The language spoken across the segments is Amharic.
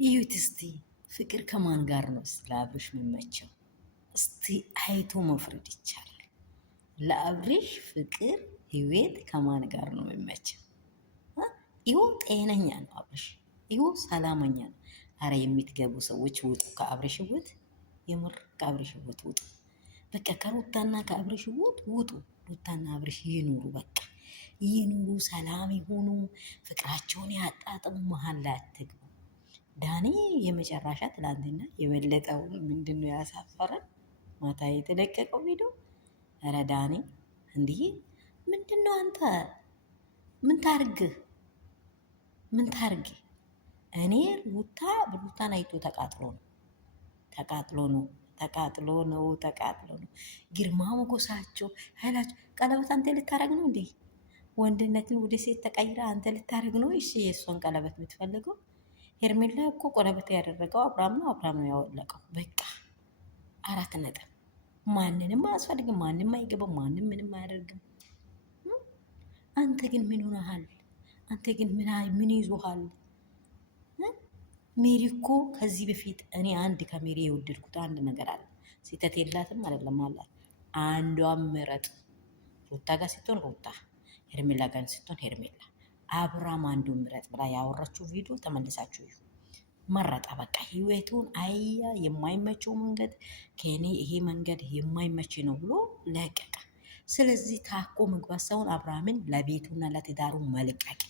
እዩት እስቲ ፍቅር ከማን ጋር ነው ለአብርሽ የሚመቸው? እስቲ አይቶ መፍረድ ይቻላል። ለአብርሽ ፍቅር ህይወት ከማን ጋር ነው የሚመቸው? ይኸው ጤነኛ ነው አብርሽ፣ ይኸው ሰላመኛ ነው። አረ የምትገቡ ሰዎች ውጡ ከአብርሽ ህይወት፣ የምር ከአብርሽ ህይወት ውጡ። በቃ ከሩታና ከአብርሽ ህይወት ውጡ። ሩታና አብርሽ ይኑሩ፣ በቃ ይኑሩ፣ ሰላም ይሁኑ፣ ፍቅራቸውን ያጣጥሙ። መሀል ላይ አትግቡ። ዳኒ የመጨረሻ ትላንትና የበለጠው ምንድን ነው ያሳፈረን? ማታ የተለቀቀው ቪዲዮ። ኧረ ዳኒ እንዲህ ምንድን ነው አንተ? ምን ታርግህ? ምን ታርግ? እኔ ሩታን አይቶ ተቃጥሎ ነው ተቃጥሎ ነው ተቃጥሎ ነው ተቃጥሎ ነው። ግርማ ሞገሳቸው ኃይላቸው። ቀለበት አንተ ልታረግ ነው እንዴ? ወንድነትን ወደ ሴት ተቀይረ አንተ ልታረግ ነው? እሺ የእሷን ቀለበት የምትፈልገው? ሄርሜላ እኮ ቀለበት ያደረገው አብርሃም ነው። አብርሃም ነው ያወለቀው። በቃ 4 ነጥብ። ማንንም አያስፈልግም። ማንም አይገባም። ማንም ምንም አያደርግም። አንተ ግን ምን ሆነሃል? አንተ ግን ምን ይዞሃል? ሜሪ እኮ ከዚህ በፊት እኔ አንድ ከሜሪ የወደድኩት አንድ ነገር አለ። ስህተት የላትም አይደለም አላት። አንዷን ምረጥ። ሩታ ጋር ስትሆን ሩታ፣ ሄርሜላ ጋር ስትሆን ሄርሜላ፣ አብርሃም አንዱን ምረጥ ብላ ያወራችው ቪዲዮ ተመልሳችሁ ይሁ መረጣ። በቃ ህይወቱን አያ የማይመቸው መንገድ ከኔ ይሄ መንገድ የማይመች ነው ብሎ ለቀቀ። ስለዚህ ታኮ መግባት ሳይሆን አብርሃምን ለቤቱና ለትዳሩ መልቀቅ፣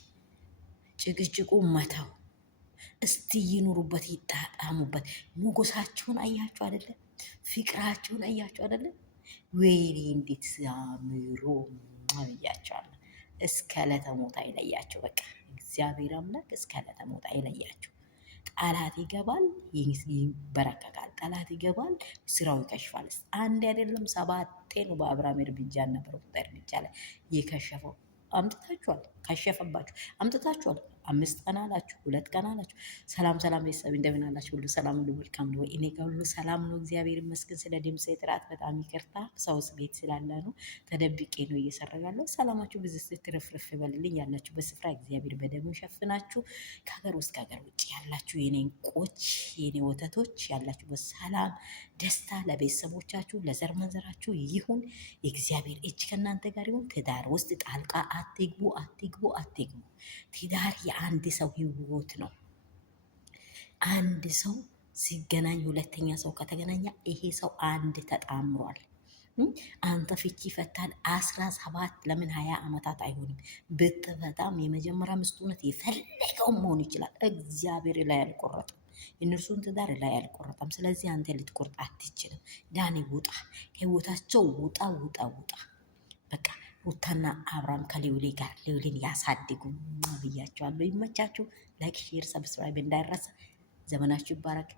ጭቅጭቁ መተው። እስቲ ይኑሩበት፣ ይጣጣሙበት። ሞገሳቸውን አያችሁ አይደለ? ፍቅራቸውን አያችሁ አይደለ? ወይኔ እንዴት ሲያምሩ ብያቸዋለሁ። እስከ ለተሞታ ይለያቸው። በቃ እግዚአብሔር አምላክ እስከ ለተሞታ ይለያቸው። ጠላት ይገባል፣ ይበረከካል። ጠላት ይገባል፣ ስራው ይከሽፋል። አንድ አይደለም 7 ነው በአብርሃም እርምጃ ነበረ እርምጃ ላይ የከሸፈው። አምጥታችኋል፣ ከሸፈባችሁ አምጥታችኋል። 5 ቀን አላችሁ፣ 2 ቀን አላችሁ። ሰላም ሰላም ቤተሰብ እንደምን አላችሁ? ሁሉ ሰላም፣ ሁሉ መልካም ነው። እኔ ጋር ሁሉ ሰላም ነው፣ እግዚአብሔር ይመስገን። ስለ ድምፄ ጥራት በጣም ይቅርታ፣ ሰውስ ቤት ስላለ ነው፣ ተደብቄ ነው እየሰራ ያለው። ሰላማችሁ ብዙ ስትረፍረፍ ይበልልኝ። ያላችሁ በስፍራ እግዚአብሔር በደሙ ሸፍናችሁ፣ ከሀገር ውስጥ ከሀገር ውጭ ያላችሁ የኔ እንቆች፣ የኔ ወተቶች ያላችሁ በሰላም ደስታ ለቤተሰቦቻችሁ ለዘር መንዘራችሁ ይሁን። የእግዚአብሔር እጅ ከእናንተ ጋር ይሁን። ትዳር ውስጥ ጣልቃ አትግቡ፣ አትግቡ፣ አትግቡ። ትዳር የአንድ ሰው ህይወት ነው። አንድ ሰው ሲገናኝ ሁለተኛ ሰው ከተገናኘ ይሄ ሰው አንድ ተጣምሯል። አንተ ፍቺ ይፈታል 17 ለምን 20 ዓመታት አይሆንም? ብትፈታም የመጀመሪያ ምስቱነት የፈለገው መሆን ይችላል። እግዚአብሔር ላይ አልቆረጠም፣ የእነርሱን ትዳር ላይ አልቆረጠም። ስለዚህ አንተ ልትቆርጥ አትችልም። ዳኒ ውጣ፣ ከህይወታቸው ውጣ፣ ውጣ፣ ውጣ። በቃ ሩታና አብርሃም ከሊውሌ ጋር ሊውሌን ያሳድጉ ብያቸዋለሁ። ይመቻችሁ። ላይክ፣ ሼር፣ ሰብስክራይብ እንዳይረሳ። ዘመናችሁ ይባረክ።